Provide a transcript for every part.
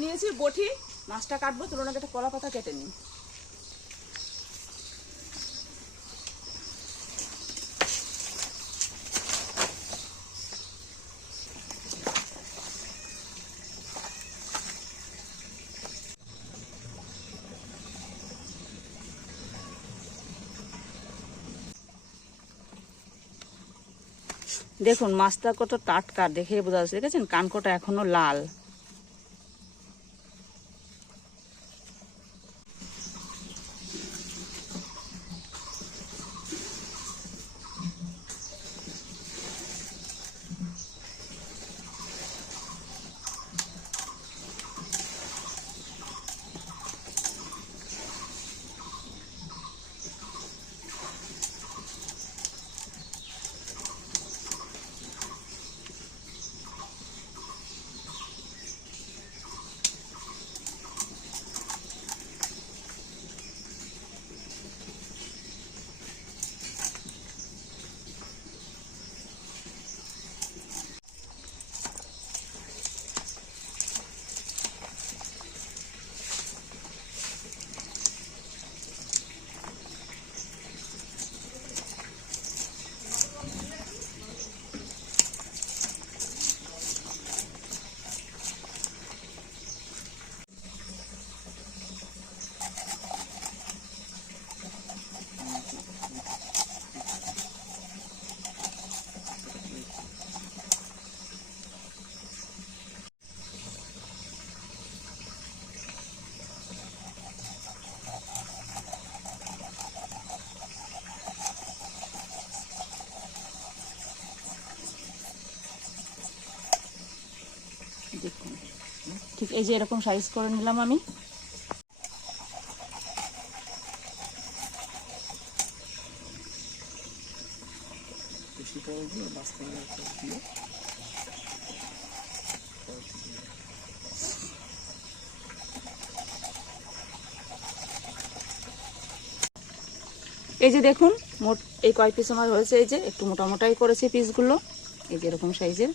নিয়েছি বটি মাছটা কাটবো তুলনাকে একটা কলা পাতা কেটে নিই। দেখুন মাছটা কত টাটকা দেখে বোঝা যাচ্ছে। দেখেছেন? কানকোটা এখনও লাল। দেখুন। ঠিক এই যে এরকম সাইজ করে নিলাম আমি। এই যে দেখুন, মোট এই কয় পিস আমার হয়েছে, এই যে একটু মোটা মোটাই করেছি পিসগুলো এই যে এরকম সাইজের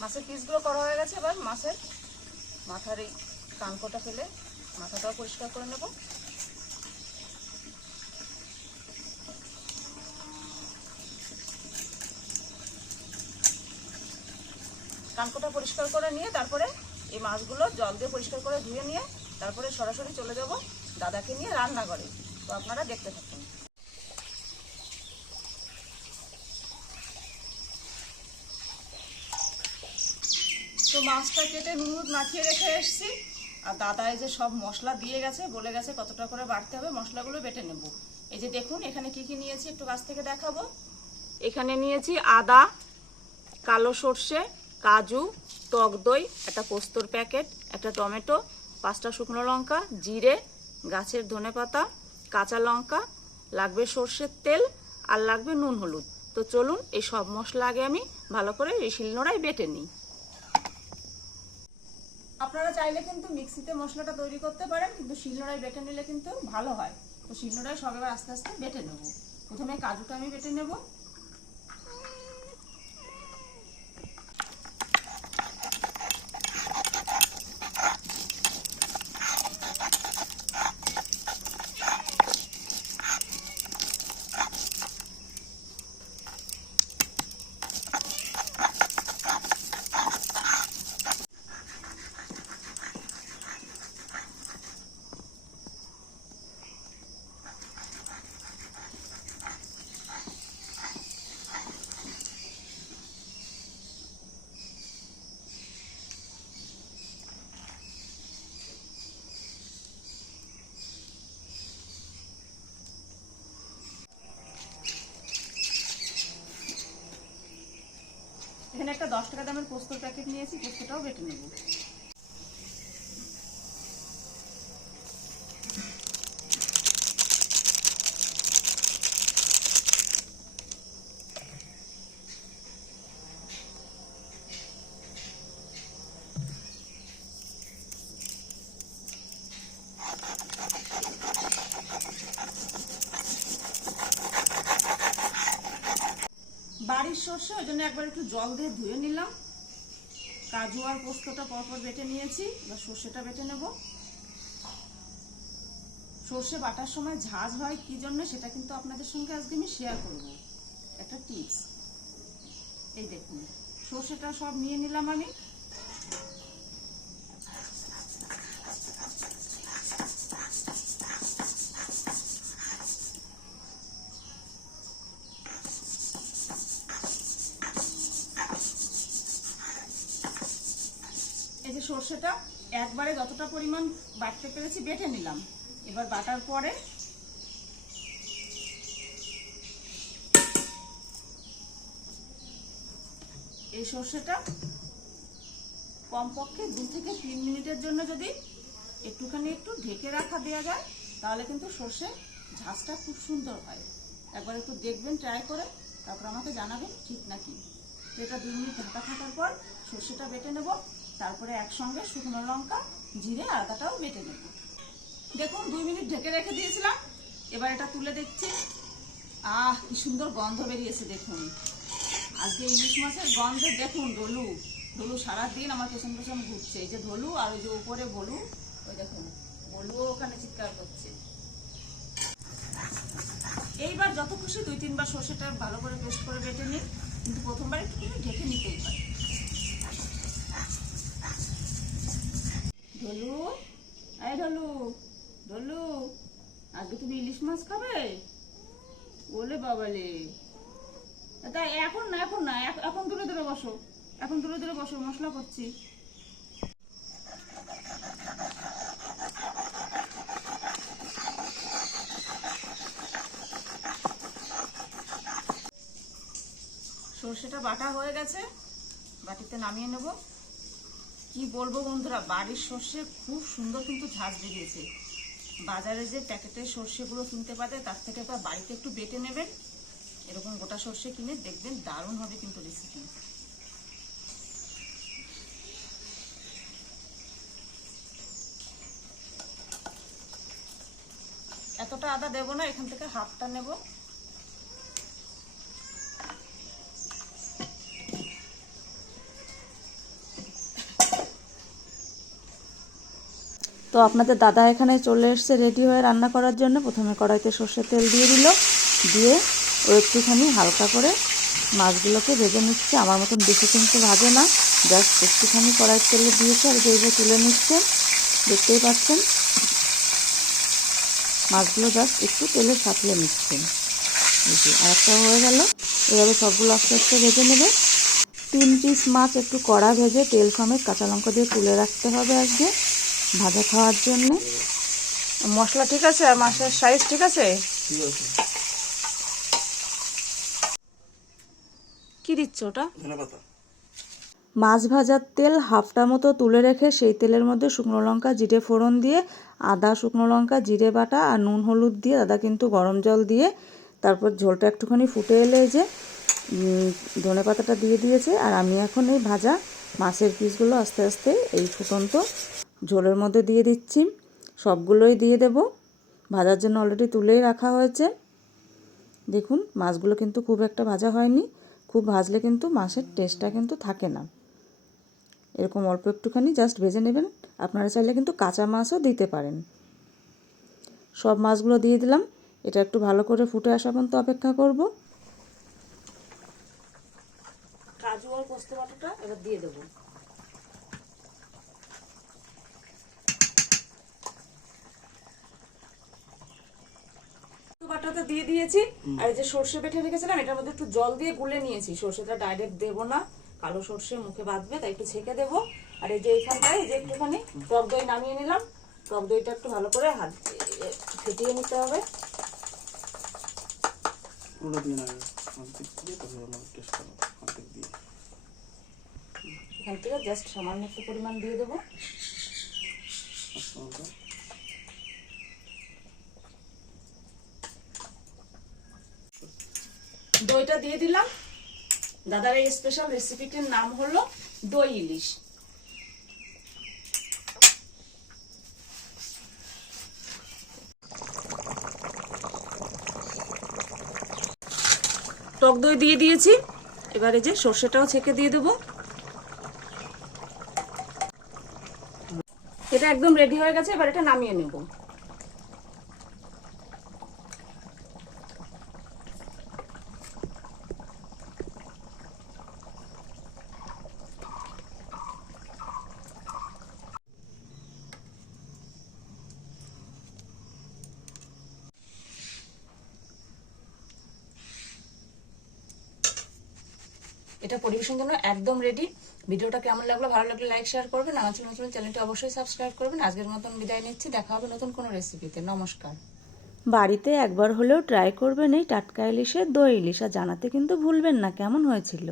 মাছের পিসগুলো করা হয়ে গেছে এবার মাছের মাথার এই কানকোটা ফেলে মাথাটাও পরিষ্কার করে নেব। কানকোটা পরিষ্কার করে নিয়ে তারপরে এই মাছগুলো জল দিয়ে পরিষ্কার করে ধুয়ে নিয়ে তারপরে সরাসরি চলে যাব দাদাকে নিয়ে রান্না করে তো আপনারা দেখতে থাকুন। মাছটা কেটে নুন হলুদ মাখিয়ে রেখে এসেছি। আর দাদা এই যে সব মশলা দিয়ে গেছে বলে গেছে, কতটা করে বাড়তে হবে, মশলাগুলো বেটে নেব। এই যে দেখুন, এখানে কি কি নিয়েছি একটু কাছ থেকে দেখাবো। এখানে নিয়েছি আদা, কালো সর্ষে, কাজু, টক দই, একটা পোস্তর প্যাকেট, একটা টমেটো, পাঁচটা শুকনো লঙ্কা, জিরে, গাছের ধনেপাতা কাঁচা লঙ্কা, লাগবে সর্ষের তেল, আর লাগবে নুন হলুদ। তো চলুন, এই সব মশলা আগে আমি ভালো করে এই শিলনোড়ায় বেটে নিই। আপনারা চাইলে কিন্তু মিক্সিতে মশলাটা তৈরি করতে পারেন, কিন্তু শিলনোড়ায় বেটে নিলে কিন্তু ভালো হয়। তো শিলনোড়ায় সব এবার আস্তে আস্তে বেটে নেব। প্রথমে কাজুটা আমি বেটে নেব। এখানে একটা দশ টাকা দামের পোস্তর প্যাকেট নিয়েছি পোস্তটাও বেটে নেব। বাড়ির সর্ষে, ওই জন্য একবার একটু জল দিয়ে ধুয়ে নিলাম। কাজু আর পোস্তটা পরপর বেটে নিয়েছি, এবার সর্ষেটা বেটে নেব। সর্ষে বাটার সময় ঝাঁজ হয় কি জন্য সেটা কিন্তু আপনাদের সঙ্গে আজকে আমি শেয়ার করব। একটা টিপস এই দেখুন, সর্ষেটা সব নিয়ে নিলাম আমি এই যে সর্ষেটা একবারে যতটা পরিমাণ বাটতে পেরেছি বেটে নিলাম। এবার বাটার পরে এই সর্ষেটা কমপক্ষে দু থেকে তিন মিনিটের জন্য যদি একটুখানি একটু ঢেকে রাখা দেওয়া যায়, তাহলে কিন্তু সর্ষে ঝাঁসটা খুব সুন্দর হয়। একবার একটু দেখবেন ট্রাই করে, তারপর আমাকে জানাবেন ঠিক নাকি। এটা দুই মিনিট ঢাকা থাকার পর সর্ষেটা বেটে নেব। তারপরে একসঙ্গে শুকনো লঙ্কা, জিরে, আদাটাও বেটে নেব। দেখুন, দুই মিনিট ঢেকে রেখে দিয়েছিলাম। এবার এটা তুলে দেখছি। আহ, কি সুন্দর গন্ধ বেরিয়েছে, দেখুন। আজকে ইলিশ মাছের গন্ধে, দেখুন, ডলু। ডলু সারাদিন আমার পেছন পেছন ঘুরছে। এই যে ধলু আর ওই যে উপরে বলু, ওই দেখুন, বলুও ওখানে চিৎকার করছে। এইবার যত খুশি দুই তিনবার সর্ষেটা ভালো করে পেস্ট করে বেটে নিন। কিন্তু প্রথমবার একটু ঢেকে নিতেই হয়। ঢলু এই ঢলু ঢলু আজকে তুমি ইলিশ মাছ খাবে? বলে বাবালে। তাই এখন না এখন না এখন দূরে দূরে বসো, এখন দূরে দূরে বসো, মশলা করছি। সর্ষেটা বাটা হয়ে গেছে, বাটিতে নামিয়ে নেব। কি বলব বন্ধুরা, বাড়ির সর্ষে খুব সুন্দর কিন্তু ঝাঁজ বেরিয়েছে। বাজারে যে প্যাকেটের সর্ষেগুলো কিনতে পারে তার থেকে একবার বাড়িতে একটু বেটে নেবেন। এরকম গোটা সর্ষে কিনে দেখবেন দারুণ হবে কিন্তু রেসিপি এতটা আদা দেবো না, এখান থেকে হাফটা নেব। তো আপনাদের দাদা এখানে চলে এসছে রেডি হয়ে রান্না করার জন্য। প্রথমে কড়াইতে সর্ষের তেল দিয়ে দিল। দিয়ে ও একটুখানি হালকা করে মাছগুলোকে ভেজে নিচ্ছে। আমার মতন বেশি কিন্তু ভাজে না। জাস্ট একটুখানি কড়াইয়ের তেলে দিয়েছে আর যেইভাবে তুলে নিচ্ছে। দেখতেই পাচ্ছেন? মাছগুলো জাস্ট একটু তেলে সাঁতলে নিচ্ছেন আর একটা হয়ে গেল। এভাবে সবগুলো আস্তে আস্তে ভেজে নেবে। তিন পিস মাছ একটু কড়া ভেজে তেল সমেত কাঁচা লঙ্কা দিয়ে তুলে রাখতে হবে আজকে। ভাজা খাওয়ার জন্য। মশলা ঠিক আছে? আর মাছের সাইজ ঠিক আছে? কি দিচ্ছ ওটা? মাছ ভাজার তেল হাফটা মতো তুলে রেখে সেই তেলের মধ্যে শুকনো লঙ্কা জিরে ফোড়ন দিয়ে আদা শুকনো লঙ্কা জিরে বাটা আর নুন হলুদ দিয়ে দাদা কিন্তু গরম জল দিয়ে তারপর ঝোলটা একটুখানি ফুটে এলে যে ধনে পাতাটা দিয়ে দিয়েছে। আর আমি এখন এই ভাজা মাছের পিসগুলো আস্তে আস্তে এই ফুটন্ত ঝোলের মধ্যে দিয়ে দিচ্ছি। সবগুলোই দিয়ে দেব। ভাজার জন্য অলরেডি তুলেই রাখা হয়েছে। দেখুন, মাছগুলো কিন্তু খুব একটা ভাজা হয়নি। খুব ভাজলে কিন্তু মাছের টেস্টটা কিন্তু থাকে না। এরকম অল্প একটুখানি জাস্ট ভেজে নেবেন। আপনারা চাইলে কিন্তু কাঁচা মাছও দিতে পারেন। সব মাছগুলো দিয়ে দিলাম। এটা একটু ভালো করে ফুটে আসা পর্যন্ত অপেক্ষা করব। কাজু আর পোস্ত বাটাটা এবার দিয়ে দেবো। পোস্ত বাটাটা দিয়ে দিয়েছি। আর এই যে সর্ষে বেটে রেখেছিলাম এটার মধ্যে একটু জল দিয়ে গুলে নিয়েছি। সর্ষেটা ডাইরেক্ট দেবো না। কালো সর্ষে মুখে বাঁধবে তাই একটু ছেঁকে দেবো। আর এই যে এইখানটায় এই যে একটুখানি টক দই নামিয়ে নিলাম। টক দইটা একটু ভালো করে হাত ফেটিয়ে নিতে হবে। এখান থেকে জাস্ট সামান্য একটু পরিমাণ দিয়ে দেবো আস্তে আস্তে দইটা দিয়ে দিলাম। দাদার এই স্পেশাল রেসিপিটির নাম হলো দই ইলিশ। টক দই দিয়ে দিয়েছি। এবারে যে সর্ষেটাও ছেঁকে দিয়ে দেবো। এটা একদম রেডি হয়ে গেছে, এবার এটা নামিয়ে নেব। এটা পরিবেশন জন্য একদম রেডি ভিডিওটা কেমন লাগল, ভালো লাগলে লাইক শেয়ার করবেন। আমার নতুন চ্যানেলটি অবশ্যই সাবস্ক্রাইব করবেন। আজকের মতন বিদায় নিচ্ছি। দেখা হবে নতুন কোনো রেসিপিতে নমস্কার। বাড়িতে একবার হলেও ট্রাই করবেন এই টাটকা ইলিশের দই। ইলিশ আর জানাতে কিন্তু ভুলবেন না, কেমন হয়েছিল?